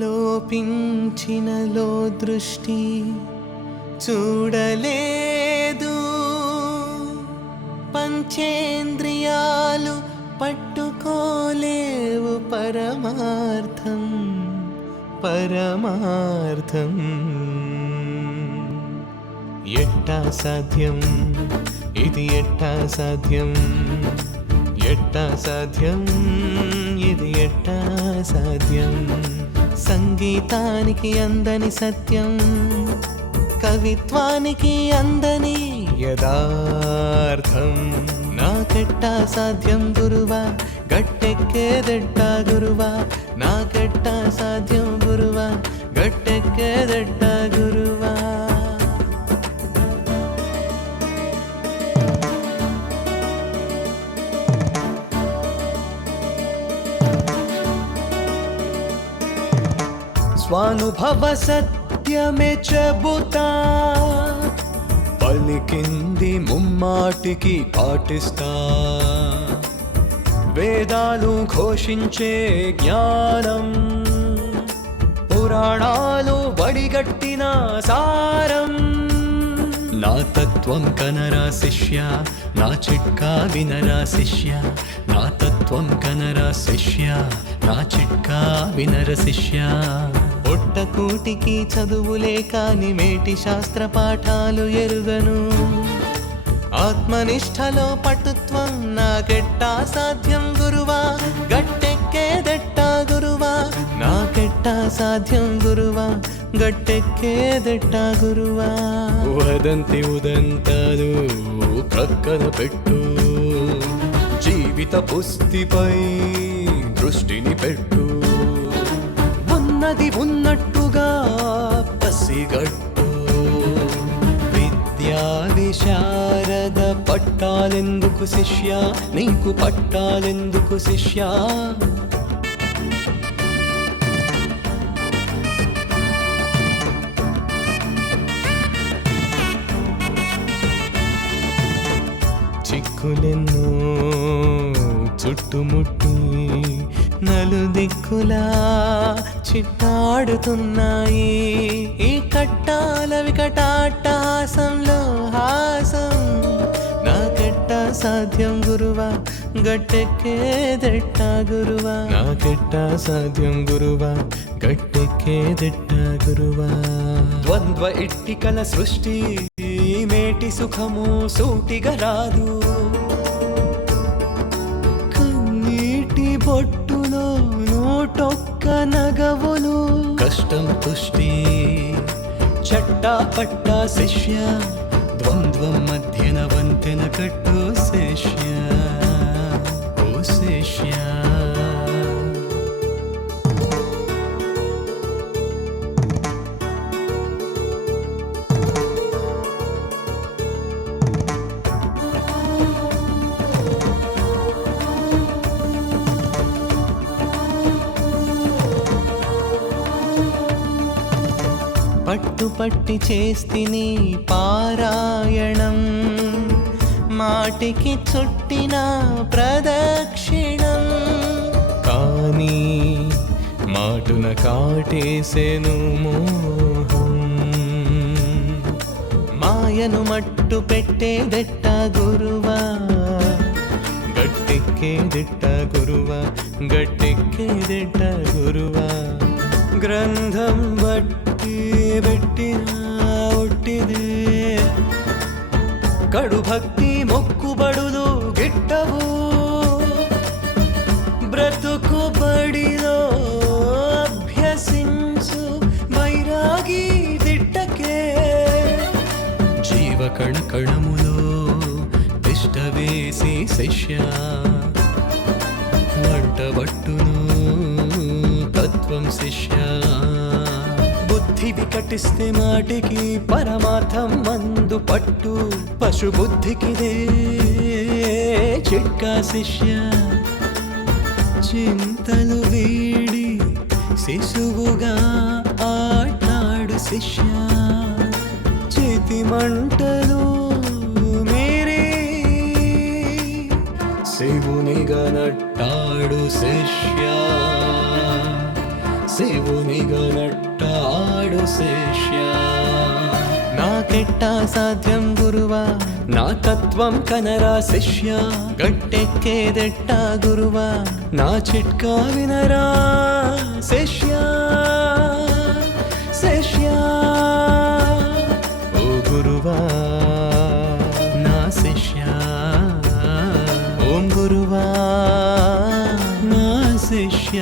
లోపించినలో దృష్టి చూడలేదు, పంచేంద్రియాలు పట్టుకోలేవు పరమార్థం పరమార్థం. ఎట్టా సాధ్యం ఇది, ఎట్టా సాధ్యం, ఎట్టా సాధ్యం ఇది, ఎట్టా సాధ్యం. సంగీతానికి అందని సత్యం, కవిత్వానికి అందని యదార్థం. నాకెట్టా సాధ్యం గురువా, గట్టెక్కేదెట్టా గురువా, నాకెట్టా సాధ్యం గురువా, గట్టెక్కేదెట్టా గురువా. స్వానుభవ సత్యమే చెబుతా, పలికింది ముమ్మాటికి పాటిస్తా. వేదాలు ఘోషించే జ్ఞానం, పురాణాలు వడిగట్టిన సారం. నా తత్వం కనరా శిష్య, నా చిట్కా వినరా శిష్య. నా తత్వం కనరా శిష్య, నా చిట్కా వినర శిష్య. పొట్టకూటికి చదువులే కాని మేటి శాస్త్ర పాఠాలు ఎరుగను. ఆత్మనిష్టలో పటుత్వం నాకెట్టా సాధ్యం గురువా, గట్టెక్కేదెట్టా గురువా, నాకెట్టా సాధ్యం గురువా, గట్టెక్కేదెట్టా గురువా. వదంతి ఉదంతాలు ప్రక్కన పెట్టు, జీవిత పుస్తిపై దృష్టిని పెట్టు. ఉన్నది ఉన్నట్టుగా పసిగట్టు, విద్యా విశారద పట్టాలెందుకు శిష్య, నీకు పట్టాలెందుకు శిష్య. చిక్కులెన్నో చుట్టుముట్టి నలుదిక్కులా చిట్టాడుతున్నాయి. ఈ కట్టాల వికటాట్టహాసంలో హాసం, నాకెట్టా సాధ్యం గురువా, గట్టెక్కేదెట్టా గురువా, నాకెట్టా సాధ్యం గురువా, గట్టెక్కేదెట్టా గురువా. ద్వంద్వ ఇట్టికల సృష్టి మేటి సుఖము సూటిగా రాదు. కన్నీటి బొట్టులో నోటొక్క నగవులు, కష్టం తుష్టి చట్టా పట్టా శిష్య. ద్వంద్వం మధ్యన వంతెన కట్టు శిష్య, ఓ శిష్య. పట్టుపట్టి చేస్తిని పారాయణం, మాటికి చుట్టిన ప్రదక్షిణం. కానీ మాటున కాటేసెను మోహం, మాయను మట్టు పెట్టేదెట్టా గురువా, గట్టెక్కేదెట్టా గురువా, గట్టెక్కేదెట్టా గురువా. గ్రంథం బట్టి పెట్టిన ఒట్టిదే, కడు భక్తి మొక్కుబడులు గిట్టవు. బ్రతుకు బడిలో అభ్యసించు వైరాగి దిట్టకే, జీవ కణకణములో తిష్ట వేసి శిష్య. వంటబట్టును తత్వం శిష్య, బుద్ధి వికటిస్తే మాటికి పరమార్థం మందు పట్టు. పశు బుద్ధికిదే చిట్కా శిష్య, చింతలు వీడి శిశువుగా ఆటాడు శిష్య. చేతి మంటలు మీరే శివునిగా నట్టాడు శిష్య, శివునిగా నట్టాడు శిష్య నాకెట్టా సాధ్యం గురువా నా తత్వం కనరా శిష్య గట్టెక్కేదెట్టా గురువా నా చిట్కా వినరా శిష్య శిష్య ఓ గురువా నా శిష్య ఓం గురువా నా శిష్య